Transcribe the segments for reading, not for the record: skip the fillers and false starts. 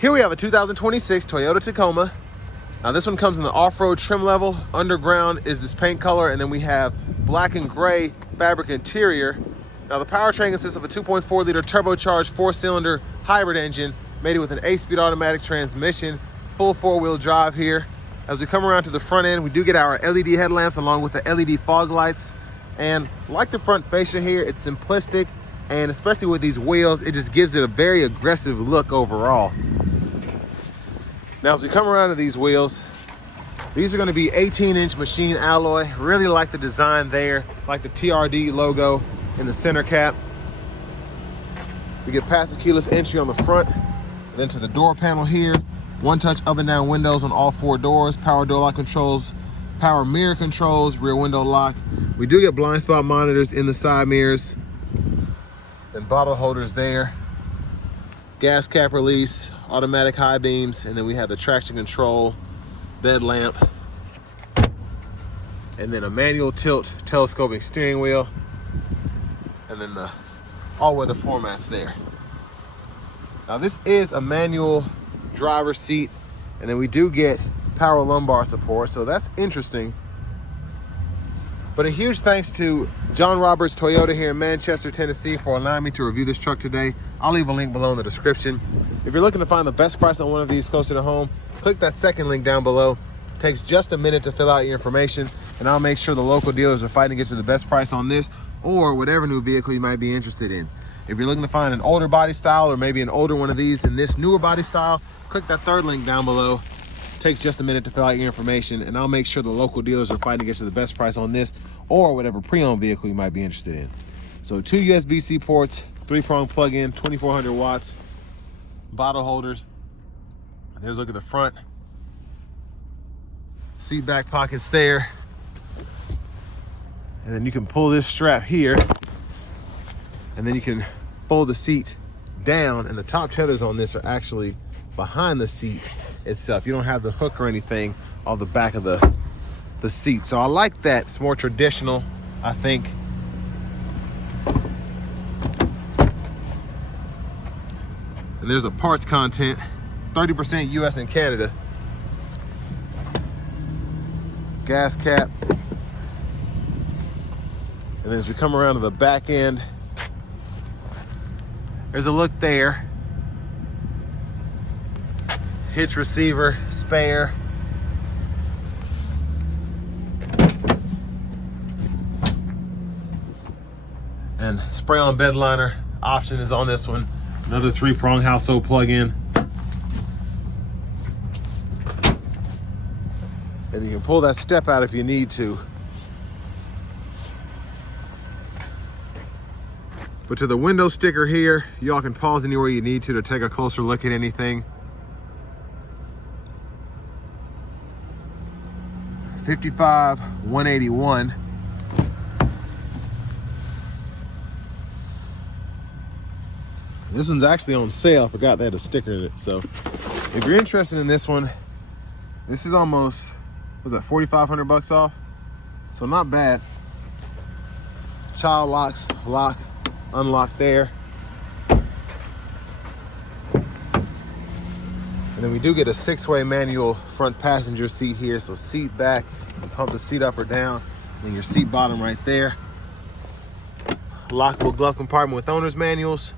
Here we have a 2026 Toyota Tacoma. Now this one comes in the off-road trim level. Underground is this paint color, and then we have black and gray fabric interior. Now the powertrain consists of a 2.4 liter turbocharged 4-cylinder hybrid engine, mated with an 8-speed automatic transmission, full 4-wheel drive here. As we come around to the front end, we do get our LED headlamps along with the LED fog lights. And like the front fascia here, it's simplistic, and especially with these wheels, it just gives it a very aggressive look overall. Now, as we come around to these wheels, these are going to be 18-inch machine alloy. Really like the design there, like the TRD logo in the center cap. We get past the keyless entry on the front, and then to the door panel here. One-touch up and down windows on all 4 doors, power door lock controls, power mirror controls, rear window lock. We do get blind spot monitors in the side mirrors, and bottle holders there. Gas cap release, automatic high beams, and then we have the traction control, bed lamp, and then a manual tilt telescoping steering wheel, and then the all-weather floor mats there. Now this is a manual driver's seat, and then we do get power lumbar support, so that's interesting. But a huge thanks to John Roberts Toyota here in Manchester, Tennessee for allowing me to review this truck today. I'll leave a link below in the description. If you're looking to find the best price on one of these closer to home, click that second link down below. It takes just a minute to fill out your information, and I'll make sure the local dealers are fighting to get you the best price on this or whatever new vehicle you might be interested in. If you're looking to find an older body style or maybe an older one of these in this newer body style, click that third link down below. Takes just a minute to fill out your information, and I'll make sure the local dealers are fighting to get you the best price on this or whatever pre-owned vehicle you might be interested in. So 2 USB-C ports, 3-prong plug-in, 2400 watts, bottle holders. There's a look at the front. Seat back pockets there. And then you can pull this strap here, and then you can fold the seat down, and the top tethers on this are actually behind the seat itself. You don't have the hook or anything on the back of the seat. So I like that. It's more traditional, I think. And there's the parts content, 30% US and Canada. Gas cap. And then as we come around to the back end, there's a look there. Hitch receiver, spare. And spray on bed liner option is on this one. Another 3-prong household plug-in. And you can pull that step out if you need to. But to the window sticker here, y'all can pause anywhere you need to take a closer look at anything. 55,181. This one's actually on sale. I forgot they had a sticker in it. So if you're interested in this one, this is almost, was that 4,500 bucks off? So not bad. Child locks, lock, unlock there. And then we do get a 6-way manual front passenger seat here. So seat back, you can pump the seat up or down, and your seat bottom right there. Lockable glove compartment with owner's manuals.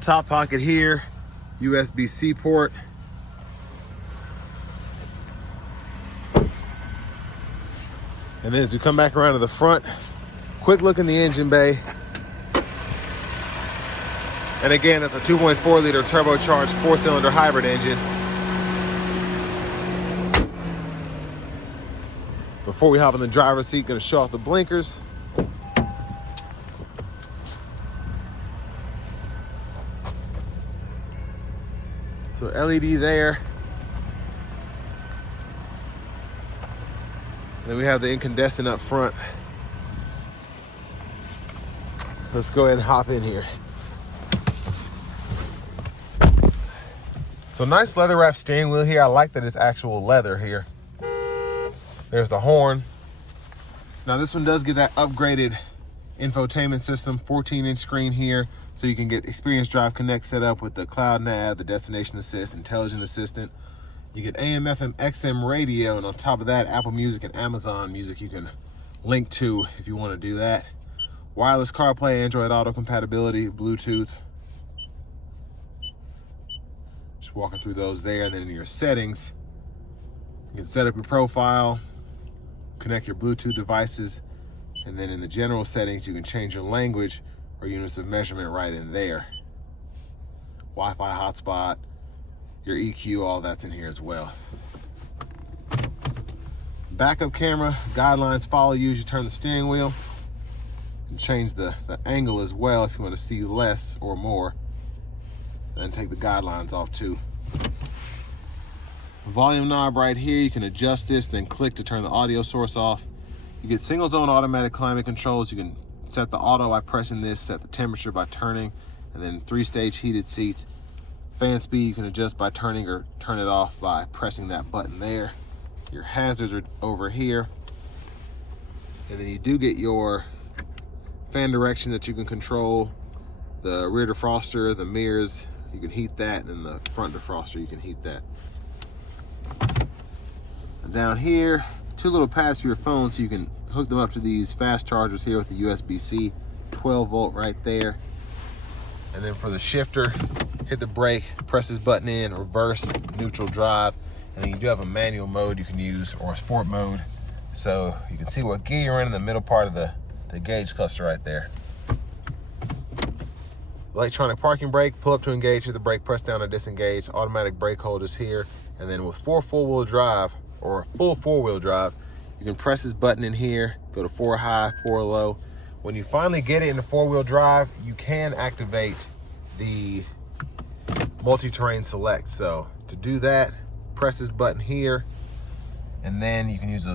Top pocket here, USB-C port. And then as we come back around to the front, quick look in the engine bay. And again, that's a 2.4 liter turbocharged 4-cylinder hybrid engine. Before we hop in the driver's seat, gonna show off the blinkers. So LED there. And then we have the incandescent up front. Let's go ahead and hop in here. So nice leather wrap steering wheel here. I like that it's actual leather here. There's the horn. Now this one does get that upgraded infotainment system, 14-inch screen here, so you can get Experience Drive Connect set up with the Cloud Nav, the Destination Assist, Intelligent Assistant. You get AM, FM, XM radio, and on top of that, Apple Music and Amazon Music you can link to if you want to do that. Wireless CarPlay, Android Auto compatibility, Bluetooth. Just walking through those there, and then in your settings, you can set up your profile, connect your Bluetooth devices, and then in the general settings, you can change your language or units of measurement right in there. Wi-Fi hotspot, your EQ, all that's in here as well. Backup camera, guidelines follow you as you turn the steering wheel. And change the angle as well if you want to see less or more. And take the guidelines off too. Volume knob right here, you can adjust this, then click to turn the audio source off. You get single zone automatic climate controls. You can set the auto by pressing this, set the temperature by turning, and then 3-stage heated seats. Fan speed you can adjust by turning or turn it off by pressing that button there. Your hazards are over here. And then you do get your fan direction that you can control, the rear defroster, the mirrors, you can heat that, and then the front defroster, you can heat that. And down here, 2 little pads for your phone, so you can hook them up to these fast chargers here with the USB-C, 12 volt right there. And then for the shifter, hit the brake, press this button in, reverse, neutral drive, and then you do have a manual mode you can use, or a sport mode. So you can see what gear you're in the middle part of the gauge cluster right there. Electronic parking brake, pull up to engage, hit the brake, press down to disengage. Automatic brake hold is here. And then with full four-wheel drive, or full four-wheel drive, you can press this button in here, go to 4 high, 4 low. When you finally get it into 4-wheel drive, you can activate the multi-terrain select. So to do that, press this button here, and then you can use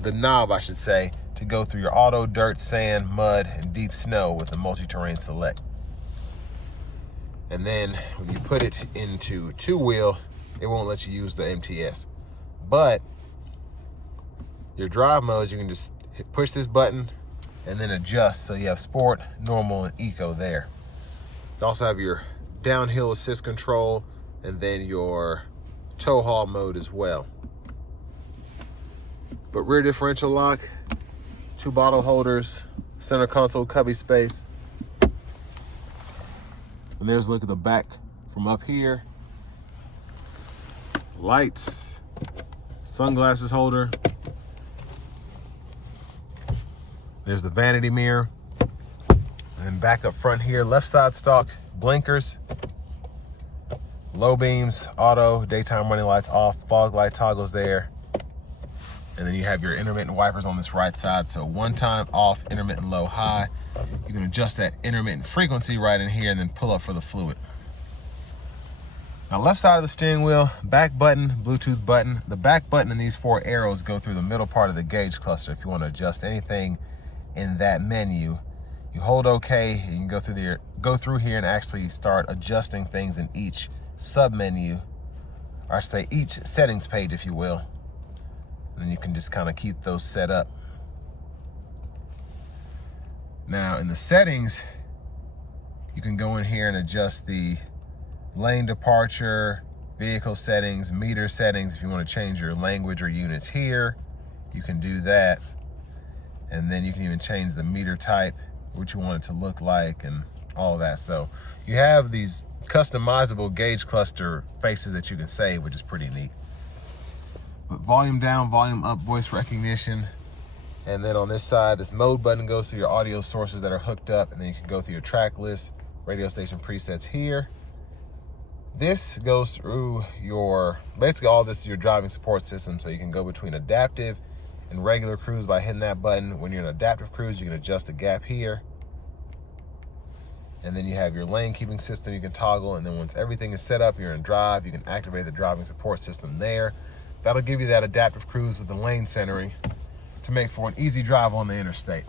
the knob, I should say, to go through your auto, dirt, sand, mud, and deep snow with the multi-terrain select. And then when you put it into 2-wheel, it won't let you use the MTS. But your drive modes, you can just push this button and then adjust. So you have sport, normal, and eco there. You also have your downhill assist control, and then your tow haul mode as well. But rear differential lock, 2 bottle holders, center console cubby space. And there's a look at the back from up here. Lights, sunglasses holder. There's the vanity mirror. And then back up front here, left side stock, blinkers, low beams, auto, daytime running lights off, fog light toggles there. And then you have your intermittent wipers on this right side. So 1 time off, intermittent low, high. You can adjust that intermittent frequency right in here and then pull up for the fluid. Now left side of the steering wheel, back button, Bluetooth button. The back button and these 4 arrows go through the middle part of the gauge cluster. If you want to adjust anything in that menu, you hold OK, and you can go through here and actually start adjusting things in each sub menu, or I should say each settings page, if you will. And then you can just kind of keep those set up. Now in the settings, you can go in here and adjust the lane departure, vehicle settings, meter settings. If you want to change your language or units here, you can do that. And then you can even change the meter type, what you want it to look like, and all of that. So you have these customizable gauge cluster faces that you can save, which is pretty neat. But volume down, volume up, voice recognition. And then on this side, this mode button goes through your audio sources that are hooked up, and then you can go through your track list, radio station presets here. This goes through your, basically all this is your driving support system, so you can go between adaptive and regular cruise by hitting that button. When you're in adaptive cruise, you can adjust the gap here. And then you have your lane keeping system you can toggle, and then once everything is set up, you're in drive, you can activate the driving support system there. That'll give you that adaptive cruise with the lane centering to make for an easy drive on the interstate.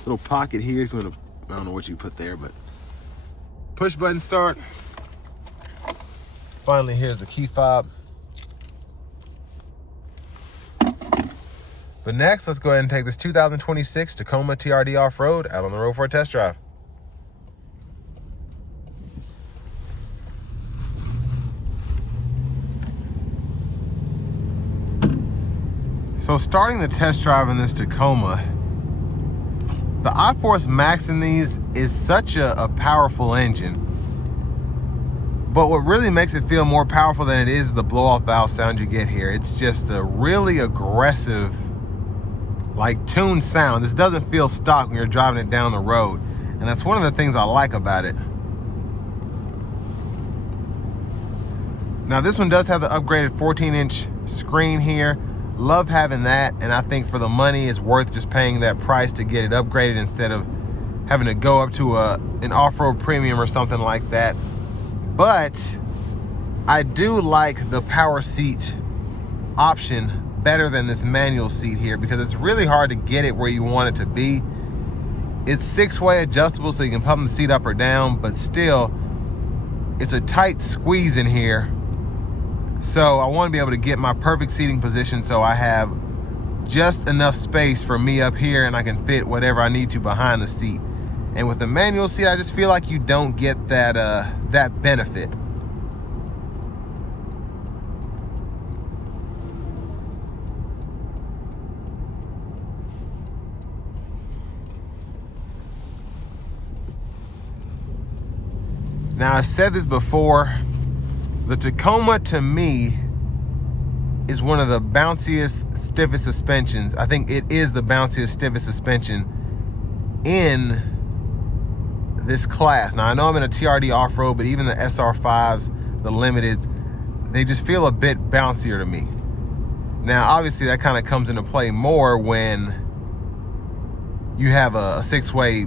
Little pocket here if you want to, I don't know what you put there, but push button start. Finally, here's the key fob. But next, let's go ahead and take this 2026 Tacoma TRD Off-Road out on the road for a test drive. So starting the test drive in this Tacoma, the iForce Max in these is such a powerful engine. But what really makes it feel more powerful than it is the blow-off valve sound you get here. It's just a really aggressive, like tuned sound. This doesn't feel stock when you're driving it down the road. And that's one of the things I like about it. Now this one does have the upgraded 14-inch screen here. Love having that, and I think for the money it's worth just paying that price to get it upgraded instead of having to go up to an off-road premium or something like that. But I do like the power seat option better than this manual seat here, because it's really hard to get it where you want it to be. It's 6-way adjustable, so you can pump the seat up or down, but still it's a tight squeeze in here. So I want to be able to get my perfect seating position so I have just enough space for me up here and I can fit whatever I need to behind the seat. And with the manual seat, I just feel like you don't get that that benefit. Now, I've said this before, the Tacoma to me is one of the bounciest, stiffest suspensions. I think it is the bounciest, stiffest suspension in this class. Now I know I'm in a TRD off-road, but even the SR5s, the limiteds, they just feel a bit bouncier to me. Now obviously that kind of comes into play more when you have a 6-way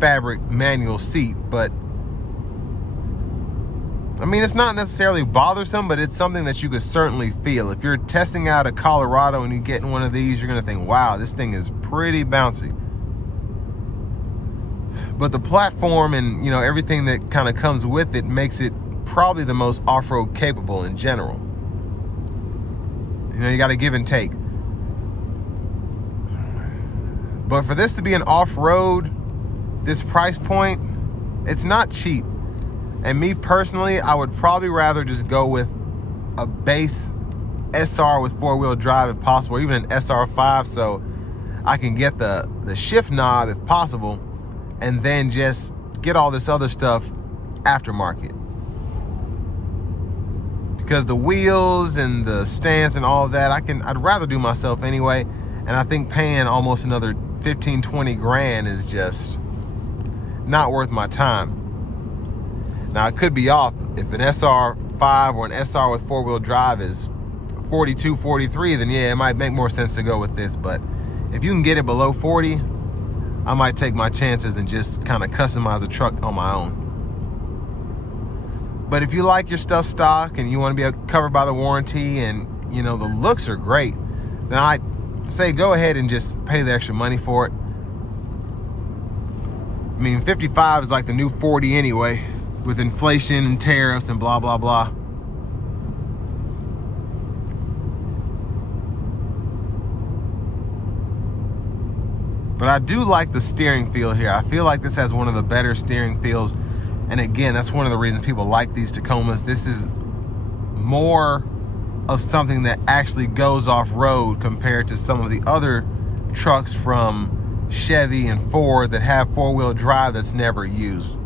fabric manual seat, but I mean, it's not necessarily bothersome, but it's something that you could certainly feel. If you're testing out a Colorado and you get in one of these, you're gonna think, wow, this thing is pretty bouncy. But the platform and, you know, everything that kind of comes with it makes it probably the most off-road capable in general. You know, you got to give and take. But for this to be an off-road, this price point, it's not cheap. And me personally, I would probably rather just go with a base SR with 4-wheel drive if possible, or even an SR5, so I can get the shift knob if possible, and then just get all this other stuff aftermarket. Because the wheels and the stance and all of that, I'd rather do myself anyway, and I think paying almost another 15-20 grand is just not worth my time. Now I could be off. If an SR5 or an SR with 4-wheel drive is 42, 43, then yeah, it might make more sense to go with this. But if you can get it below 40, I might take my chances and just kind of customize the truck on my own. But if you like your stuff stock and you want to be covered by the warranty and, you know, the looks are great, then I say go ahead and just pay the extra money for it. I mean, 55 is like the new 40 anyway, with inflation and tariffs and blah, blah, blah. But I do like the steering feel here. I feel like this has one of the better steering feels. And again, that's one of the reasons people like these Tacomas. This is more of something that actually goes off-road compared to some of the other trucks from Chevy and Ford that have 4-wheel drive that's never used.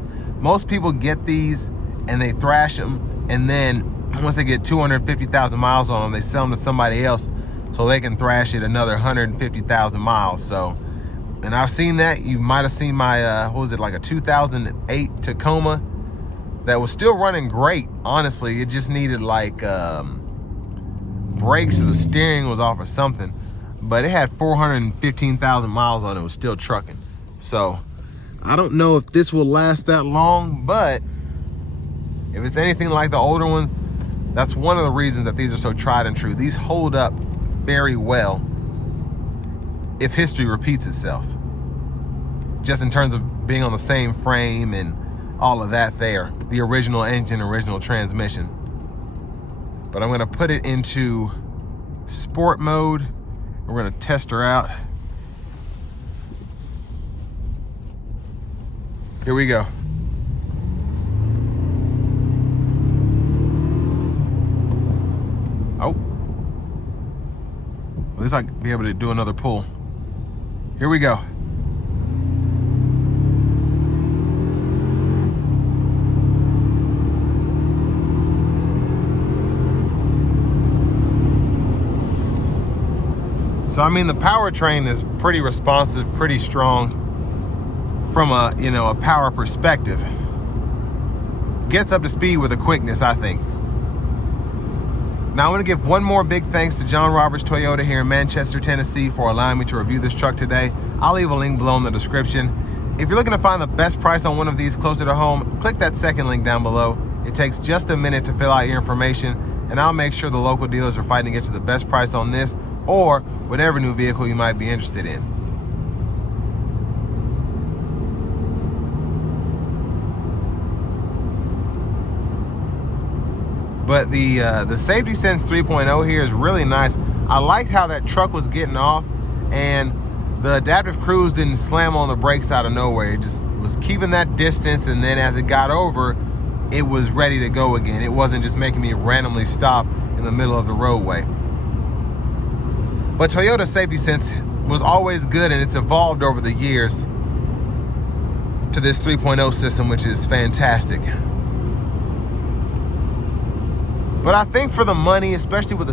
Most people get these and they thrash them, and then once they get 250,000 miles on them, they sell them to somebody else so they can thrash it another 150,000 miles. So, and I've seen that. You might have seen my, what was it, like a 2008 Tacoma that was still running great, honestly. It just needed like brakes, or the steering was off or something. But it had 415,000 miles on it. It was still trucking. So I don't know if this will last that long, but if it's anything like the older ones, that's one of the reasons that these are so tried and true. These hold up very well if history repeats itself, just in terms of being on the same frame and all of that there, the original engine, original transmission. But I'm gonna put it into sport mode We're gonna test her out. Here we go. Oh. At least I'll be able to do another pull. Here we go. So I mean, the powertrain is pretty responsive, pretty strong from a, you know, a power perspective. Gets up to speed with a quickness, I think. Now I want to give one more big thanks to John Roberts Toyota here in Manchester, Tennessee for allowing me to review this truck today. I'll leave a link below in the description. If you're looking to find the best price on one of these closer to home, click that second link down below. It takes just a minute to fill out your information, and I'll make sure the local dealers are fighting to get you the best price on this or whatever new vehicle you might be interested in. But the Safety Sense 3.0 here is really nice. I liked how that truck was getting off, and the adaptive cruise didn't slam on the brakes out of nowhere. It just was keeping that distance, and then as it got over, it was ready to go again. It wasn't just making me randomly stop in the middle of the roadway. But Toyota Safety Sense was always good, and it's evolved over the years to this 3.0 system, which is fantastic. But I think for the money, especially with the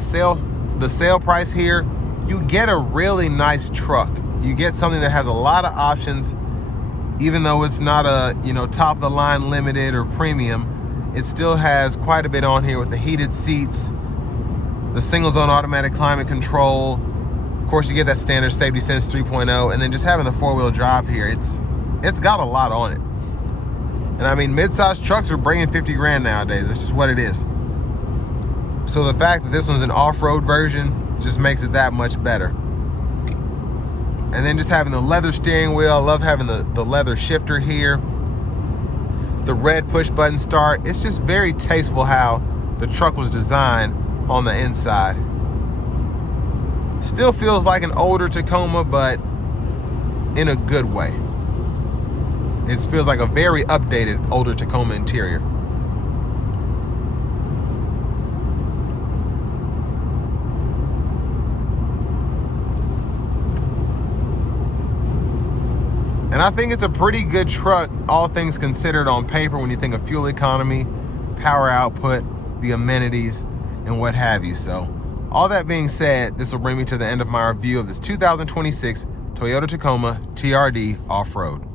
sale price here, you get a really nice truck. You get something that has a lot of options, even though it's not a, you know, top of the line limited or premium. It still has quite a bit on here with the heated seats, the single zone automatic climate control. Of course, you get that standard Safety Sense 3.0, and then just having the 4-wheel drive here, it's got a lot on it. And I mean, mid-sized trucks are bringing 50 grand nowadays. That's just what it is. So the fact that this one's an off-road version just makes it that much better. And then just having the leather steering wheel. I love having the leather shifter here. The red push button start. It's just very tasteful how the truck was designed on the inside. Still feels like an older Tacoma, but in a good way. It feels like a very updated older Tacoma interior. And I think it's a pretty good truck, all things considered on paper, when you think of fuel economy, power output, the amenities, and what have you. So all that being said, this will bring me to the end of my review of this 2026 Toyota Tacoma TRD Off-Road.